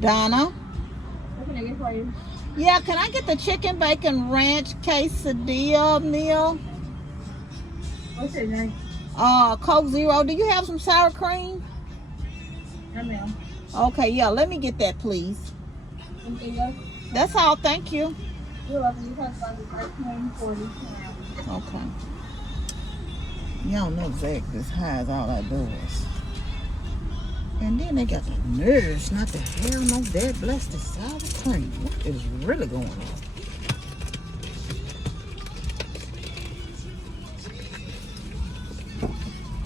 Donna? What can I get for you? Yeah, can I get the chicken bacon ranch quesadilla meal? What's your name? Coke Zero. Do you have some sour cream? No, ma'am. Okay, yeah, let me get that, please. Anything else? That's all, thank you. You're welcome. You talked about the 1340. Okay. Y'all know exactly as high as all that doors. And then they got the nerves not to have no dead blessed sour cream. What is really going on?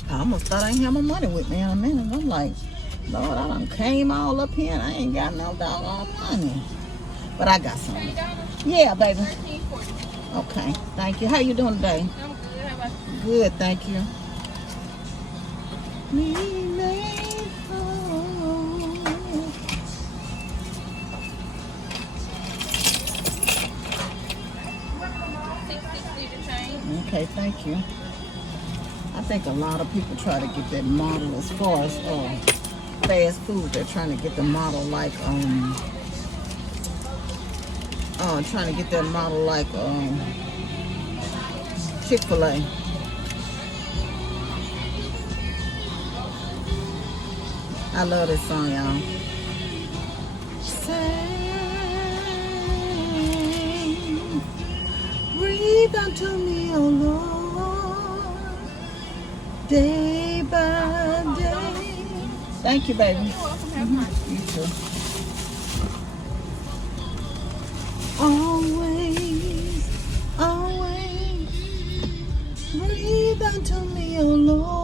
I almost thought I ain't have my money with me in a minute. I'm like, Lord, I done came all up here and I ain't got no doggone money. But I got some. Yeah, baby. 1340. Okay, thank you. How you doing today? I'm good. How about you? Good, thank you. Okay, thank you. I think a lot of people try to get that model as far as fast food. They're trying to get the model like Chick-fil-A. I love this song, y'all. Breathe unto me, O Lord, day by day. Thank you, baby. You're welcome. You too. Always, always, breathe unto me, O Lord.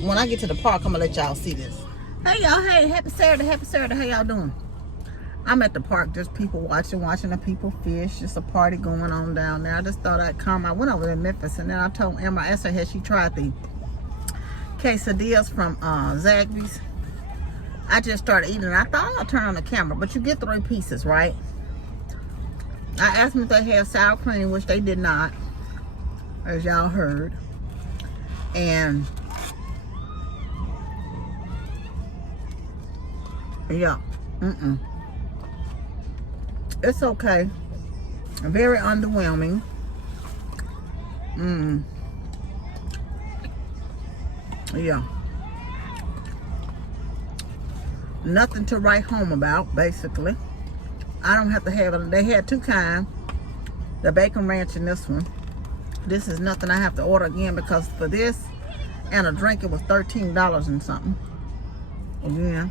When I get to the park, I'm gonna let y'all see this. Hey, y'all. Hey, happy Saturday. Happy Saturday. How y'all doing? I'm at the park, just people watching the people fish. Just a party going on down there. I just thought I'd come. I went over to Memphis and then I told Emma, I asked her, had she tried the quesadillas from Zaxby's. I just started eating. I thought I'll turn on the camera, but you get 3 pieces, right? I asked them if they have sour cream, which they did not, as y'all heard. And yeah, it's okay. Very underwhelming. Yeah. Nothing to write home about, basically. I don't have to have it. They had 2 kinds. The bacon ranch and this one. This is nothing I have to order again because for this and a drink it was $13 and something. Again.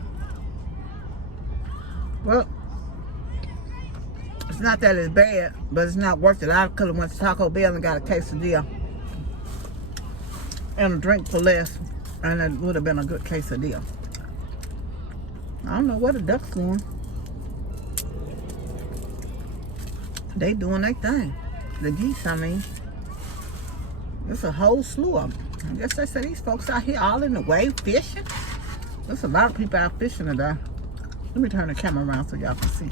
Well, it's not that it's bad, but it's not worth it. I could have went to Taco Bell and got a quesadilla and a drink for less, and it would have been a good quesadilla. I don't know where the ducks going. They doing their thing. The geese, I mean. There's a whole slew of them. I guess they say these folks out here all in the wave fishing. There's a lot of people out fishing today. Let me turn the camera around so y'all can see.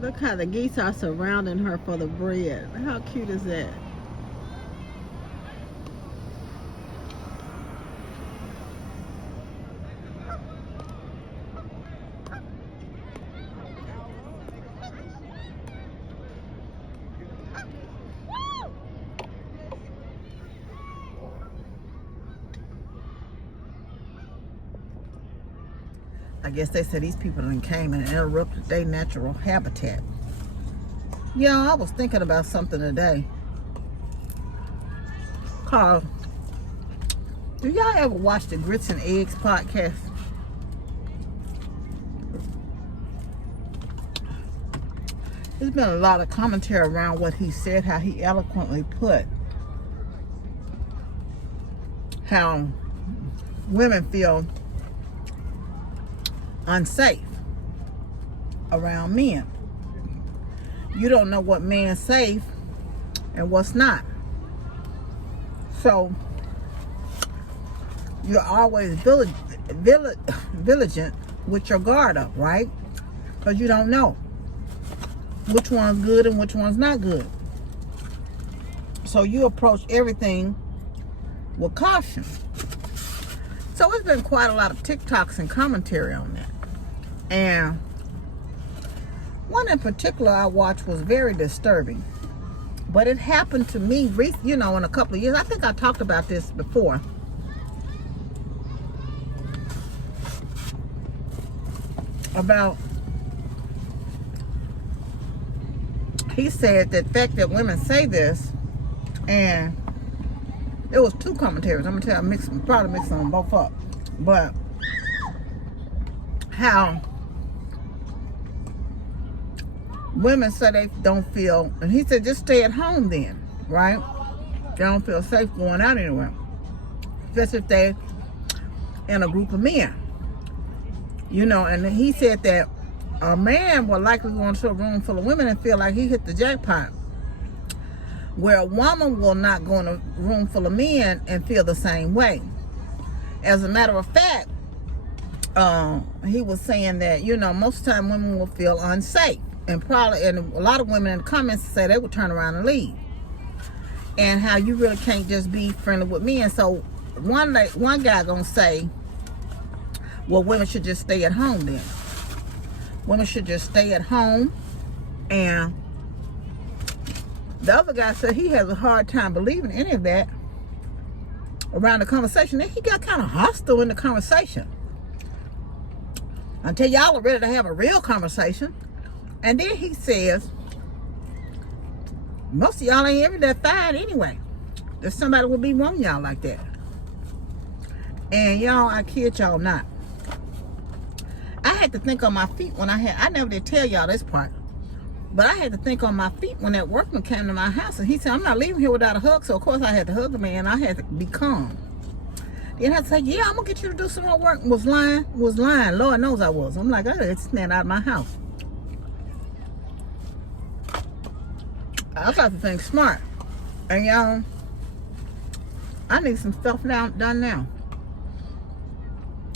Look how the geese are surrounding her for the bread. How cute is that? I guess they said these people done came and interrupted their natural habitat. Yeah, I was thinking about something today. Carl, do y'all ever watch the Grits and Eggs podcast? There's been a lot of commentary around what he said, how he eloquently put how women feel unsafe around men. You don't know what man's safe and what's not. So you're always vigilant with your guard up, right? Because you don't know which one's good and which one's not good. So you approach everything with caution. So it's been quite a lot of TikToks and commentary on that. And one in particular I watched was very disturbing. But it happened to me, you know, in a couple of years. I think I talked about this before. About, he said that the fact that women say this, and it was two commentaries. I'm gonna tell you, probably mixing them both up. But how women say they don't feel, and he said just stay at home then, right? They don't feel safe going out anywhere, especially if they in a group of men, you know. And he said that a man will likely go into a room full of women and feel like he hit the jackpot, where a woman will not go in a room full of men and feel the same way. As a matter of fact, he was saying that, you know, most of the time women will feel unsafe. And a lot of women in the comments say they would turn around and leave. And how you really can't just be friendly with men. So one guy gonna say, well, women should just stay at home then. Women should just stay at home. And the other guy said he has a hard time believing any of that around the conversation. Then he got kind of hostile in the conversation until y'all are ready to have a real conversation. And then he says, most of y'all ain't ever that fine anyway. That somebody would be wanting y'all like that. And y'all, I kid y'all not. I had to think on my feet when I never did tell y'all this part, but I had to think on my feet when that workman came to my house and he said, I'm not leaving here without a hug. So of course I had to hug the man. I had to be calm. Then I said, yeah, I'm gonna get you to do some more work. Was lying. Lord knows I was. I'm like, I gotta stand out of my house. I got to think smart. And y'all, I need some stuff done now.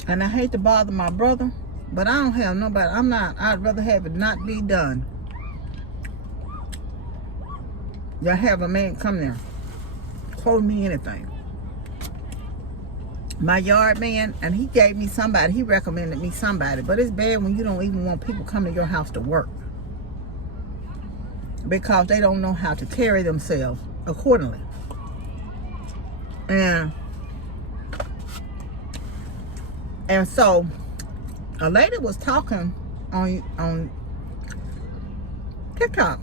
And I hate to bother my brother, but I don't have nobody. I'd rather have it not be done than have a man come there, quote me anything. My yard man, and he gave me somebody, he recommended me somebody, but it's bad when you don't even want people coming to your house to work, because they don't know how to carry themselves accordingly. And so a lady was talking on TikTok,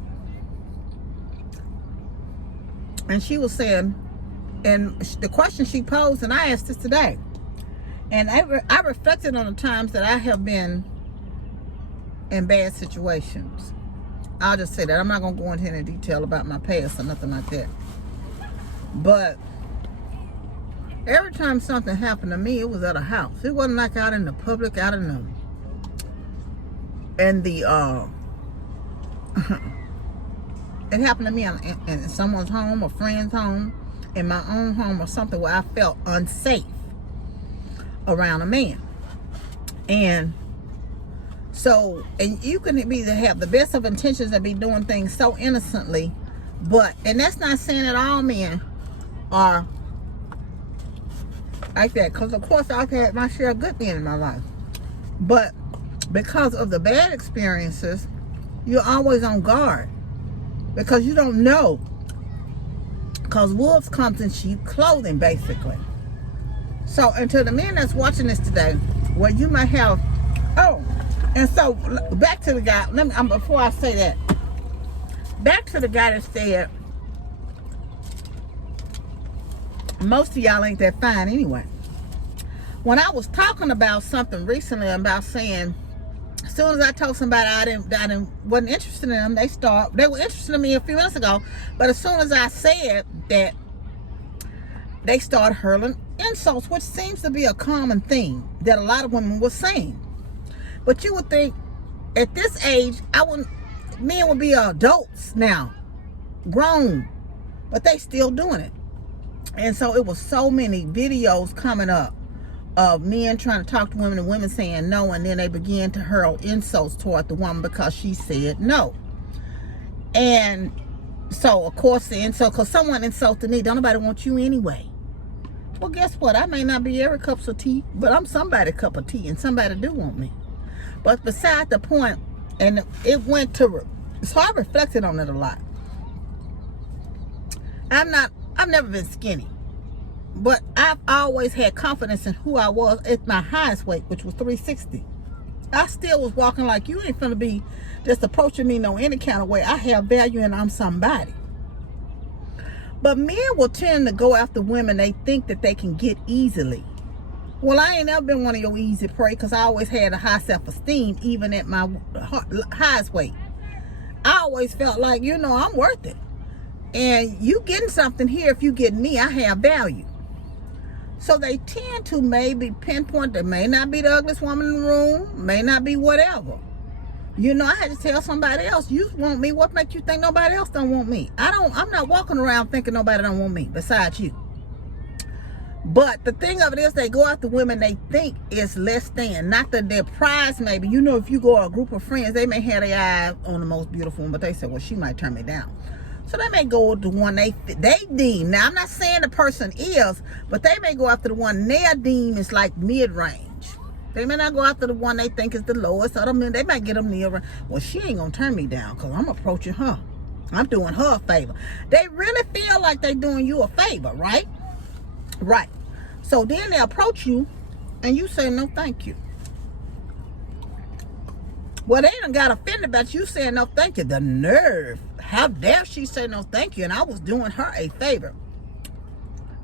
and she was saying, and the question she posed, and I asked this today, and I reflected on the times that I have been in bad situations. I'll just say that. I'm not going to go into any detail about my past or nothing like that. But every time something happened to me, it was at a house. It wasn't like out in the public, out in the it happened to me in someone's home, a friend's home, in my own home, or something where I felt unsafe around a man. And so, and you can either have the best of intentions and be doing things so innocently, and that's not saying that all men are like that, because of course I've had my share of good men in my life. But because of the bad experiences, you're always on guard, because you don't know, because wolves comes in sheep clothing, basically. So, and to the men that's watching this today, where you might have, and so back to the guy, before I say that, back to the guy that said, most of y'all ain't that fine anyway. When I was talking about something recently about saying, as soon as I told somebody I wasn't interested in them, they were interested in me a few minutes ago, but as soon as I said that, they started hurling insults, which seems to be a common theme that a lot of women were saying. But you would think at this age, men would be adults now, grown, but they still doing it. And so it was so many videos coming up of men trying to talk to women and women saying no, and then they began to hurl insults toward the woman because she said no. And so, of course, the insult, because someone insulted me, don't nobody want you anyway. Well, guess what? I may not be every cup of tea, but I'm somebody's cup of tea, and somebody do want me. But beside the point, and it went to, so I reflected on it a lot. I've never been skinny, but I've always had confidence in who I was at my highest weight, which was 360. I still was walking like, you ain't finna be just approaching me no any kind of way. I have value and I'm somebody. But men will tend to go after women they think that they can get easily. Well, I ain't never been one of your easy prey because I always had a high self-esteem, even at my highest weight. I always felt like, I'm worth it. And you getting something here, if you get me, I have value. So they tend to maybe pinpoint that may not be the ugliest woman in the room, may not be whatever. I had to tell somebody else, you want me, what makes you think nobody else don't want me? I'm not walking around thinking nobody don't want me besides you. But the thing of it is, they go after women they think is less than, not that their prize maybe. If you go to a group of friends, they may have their eye on the most beautiful one, but they say, well, she might turn me down. So they may go with the one they deem. Now, I'm not saying the person is, but they may go after the one they deem is like mid-range. They may not go after the one they think is the lowest. Or they might get them near. Well, she ain't going to turn me down because I'm approaching her. I'm doing her a favor. They really feel like they're doing you a favor, right? Right. So then they approach you and you say, no, thank you. Well, they done got offended about you saying no, thank you. The nerve. How dare she say no, thank you? And I was doing her a favor.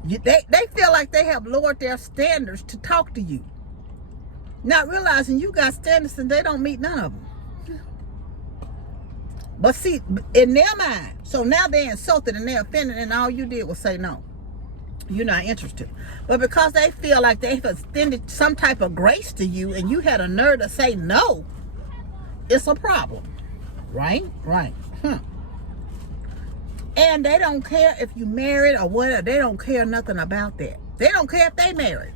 They feel like they have lowered their standards to talk to you. Not realizing you got standards and they don't meet none of them. But see, in their mind, so now they're insulted and they're offended and all you did was say no. You're not interested. But because they feel like they've extended some type of grace to you and you had a nerve to say no, it's a problem. Right? Right. And they don't care if you married or whatever. They don't care nothing about that. They don't care if they married.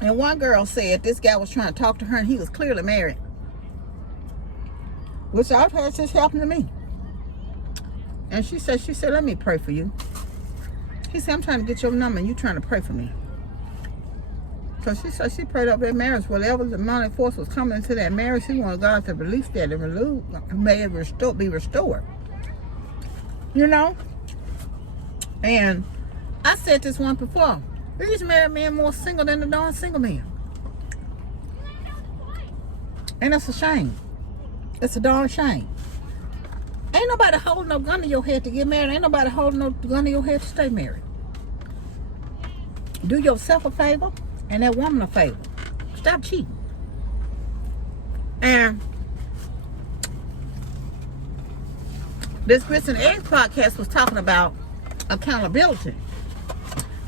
And one girl said this guy was trying to talk to her and he was clearly married. Which I've had this happen to me. And she said, let me pray for you. He said, I'm trying to get your number and you trying to pray for me. So she said she prayed up their marriage. Whatever the demonic force was coming into that marriage, she wanted God to release that and may it be restored. And I said this one before. These married men more single than the darn single men. And it's a shame. It's a darn shame. Ain't nobody holding no gun to your head to get married. Ain't nobody holding no gun to your head to stay married. Do yourself a favor and that woman a favor. Stop cheating. And this Grits and Eggs podcast was talking about accountability.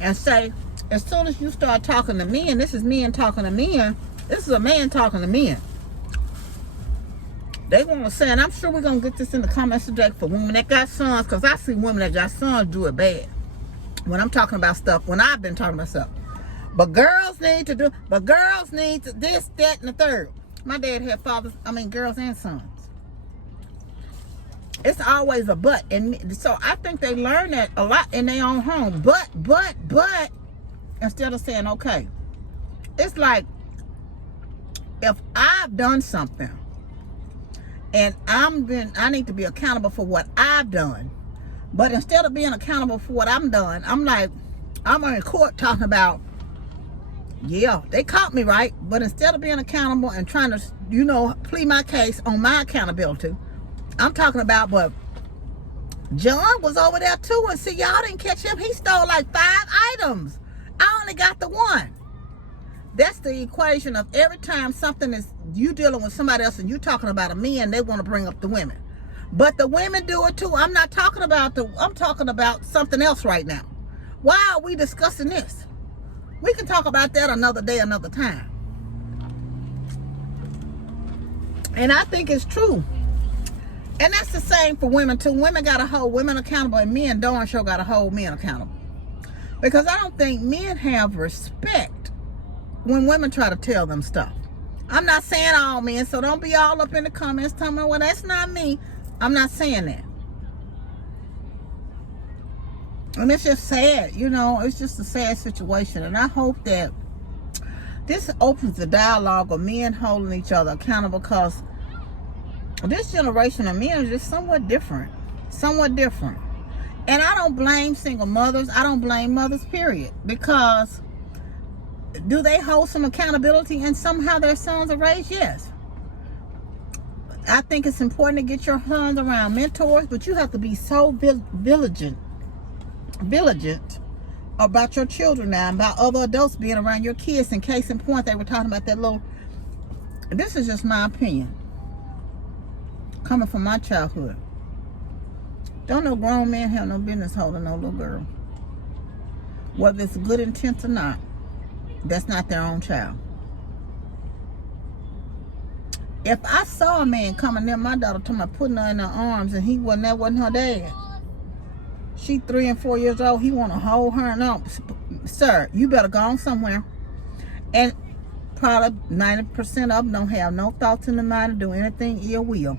And say, as soon as you start talking to men, this is men talking to men. This is a man talking to men. They want to say, and I'm sure we're going to get this in the comments today for women that got sons, because I see women that got sons do it bad. When I'm talking about stuff, when I've been talking about stuff. But girls need to this, that, and the third. My dad had girls and sons. It's always a but. And so I think they learn that a lot in their own home. But, instead of saying, okay, it's like, if I've done something, and I need to be accountable for what I've done. But instead of being accountable for what I'm done, I'm in court talking about, yeah, they caught me, right? But instead of being accountable and trying to, plead my case on my accountability, I'm talking about, but John was over there too, and see, y'all didn't catch him. He stole like 5 items. I only got the one. That's the equation of every time something is, you dealing with somebody else and you talking about a man, they want to bring up the women. But the women do it too. I'm talking about something else right now. Why are we discussing this? We can talk about that another day, another time. And I think it's true. And that's the same for women too. Women got to hold women accountable, and men darn sure got to hold men accountable. Because I don't think men have respect when women try to tell them stuff. I'm not saying all men, so don't be all up in the comments telling me, well, that's not me. I'm not saying that. And it's just sad, you know, it's just a sad situation. And I hope that this opens the dialogue of men holding each other accountable, because this generation of men is just somewhat different. Somewhat different. And I don't blame single mothers. I don't blame mothers, period. Because do they hold some accountability and somehow their sons are raised? Yes. I think it's important to get your sons around mentors, but you have to be so vigilant about your children now, about other adults being around your kids. In case in point, they were talking about that little, this is just my opinion, coming from my childhood. Don't no grown man have no business holding no little girl. Whether it's good intent or not, that's not their own child. If I saw a man coming near my daughter talking about putting her in her arms and that wasn't her dad. She 3 and 4 years old, he want to hold her and up. Sir, you better go on somewhere. And probably 90% of them don't have no thoughts in their mind to do anything ill will.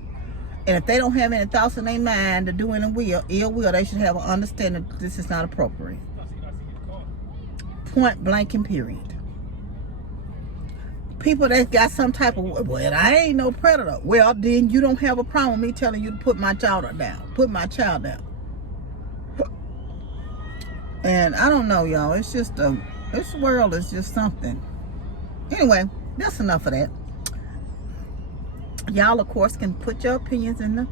And if they don't have any thoughts in their mind to do any ill will, they should have an understanding that this is not appropriate. Point blank and period. People that got some type of, well, I ain't no predator. Well, then you don't have a problem with me telling you to put my child down. Put my child down. And I don't know, y'all. It's just, this world is just something. Anyway, that's enough of that. Y'all, of course, can put your opinions in the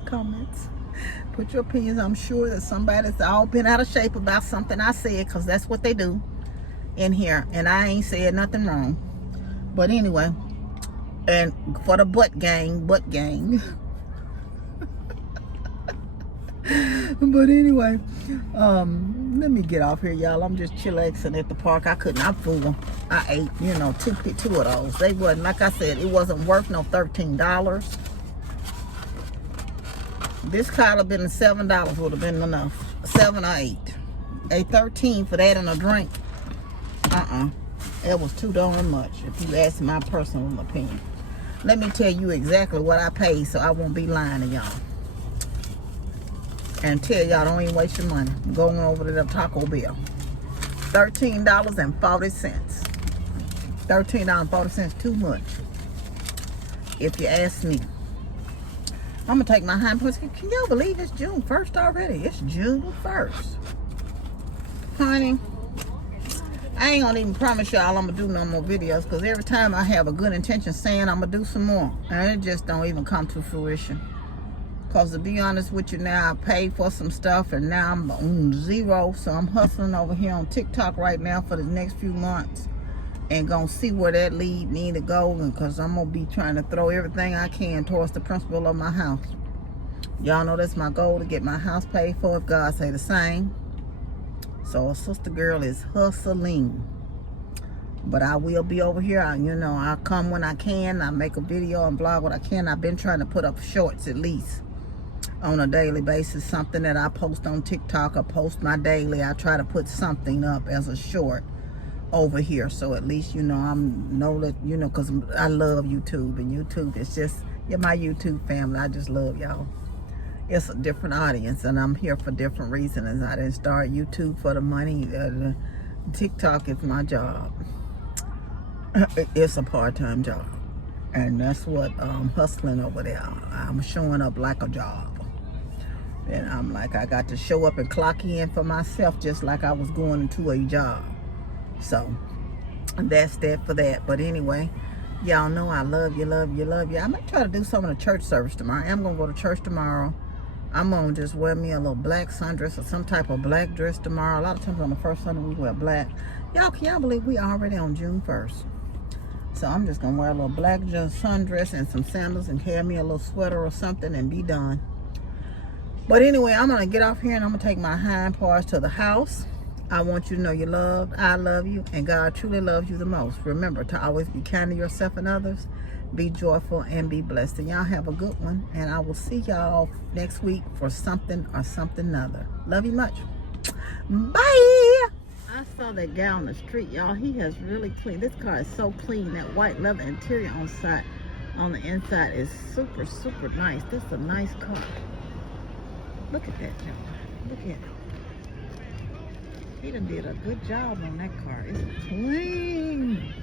comments. Put your opinions. I'm sure that somebody's all been out of shape about something I said, because that's what they do in here. And I ain't said nothing wrong. But anyway, and for the butt gang. But anyway, let me get off here, y'all. I'm just chillaxing at the park. I fool. I ate, two of those. They wasn't, like I said, it wasn't worth no $13. This could have been $7 would have been enough. 7 or 8. $13 for that and a drink. It was too darn much, if you ask my personal opinion. Let me tell you exactly what I paid, so I won't be lying to y'all. And tell y'all, don't even waste your money going over to the Taco Bell. $13.40. $13.40 too much, if you ask me. I'm gonna take my hind parts. Can y'all believe it's June 1st already? It's June 1st, honey. I ain't gonna even promise y'all I'm gonna do no more videos, because every time I have a good intention saying I'm gonna do some more, and it just don't even come to fruition. Because to be honest with you, now I paid for some stuff and now I'm on zero. So I'm hustling over here on TikTok right now for the next few months, and gonna see where that lead me to go, because I'm gonna be trying to throw everything I can towards the principal of my house. Y'all know that's my goal, to get my house paid for, if God say the same. So a sister girl is hustling. But I will be over here. I'll come when I can. I make a video and vlog what I can. I've been trying to put up shorts at least on a daily basis. Something that I post on TikTok. I post my daily. I try to put something up as a short over here. So at least, because I love YouTube. And YouTube is just, you're my YouTube family. I just love y'all. It's a different audience, and I'm here for different reasons. I didn't start YouTube for the money. TikTok is my job. It's a part-time job, and that's what I'm hustling over there. I'm showing up like a job, and I'm like, I got to show up and clock in for myself, just like I was going into a job. So that's that for that. But anyway, y'all know I love you. I might try to do some of the church service tomorrow. I'm gonna go to church tomorrow. I'm gonna just wear me a little black sundress or some type of black dress tomorrow. A lot of times on the first Sunday we wear black. Y'all, can y'all believe we already on June 1st? So I'm just gonna wear a little black sundress and some sandals and carry me a little sweater or something and be done. But anyway, I'm gonna get off here and I'm gonna take my hind parts to the house. I want you to know you're loved. I love you, and God truly loves you the most. Remember to always be kind to yourself and others. Be joyful and be blessed. And y'all have a good one. And I will see y'all next week for something or something other. Love you much. Bye. I saw that guy on the street, y'all. He has really clean. This car is so clean. That white leather interior on the inside is super, super nice. This is a nice car. Look at that, y'all. Look at it. He done did a good job on that car. It's clean.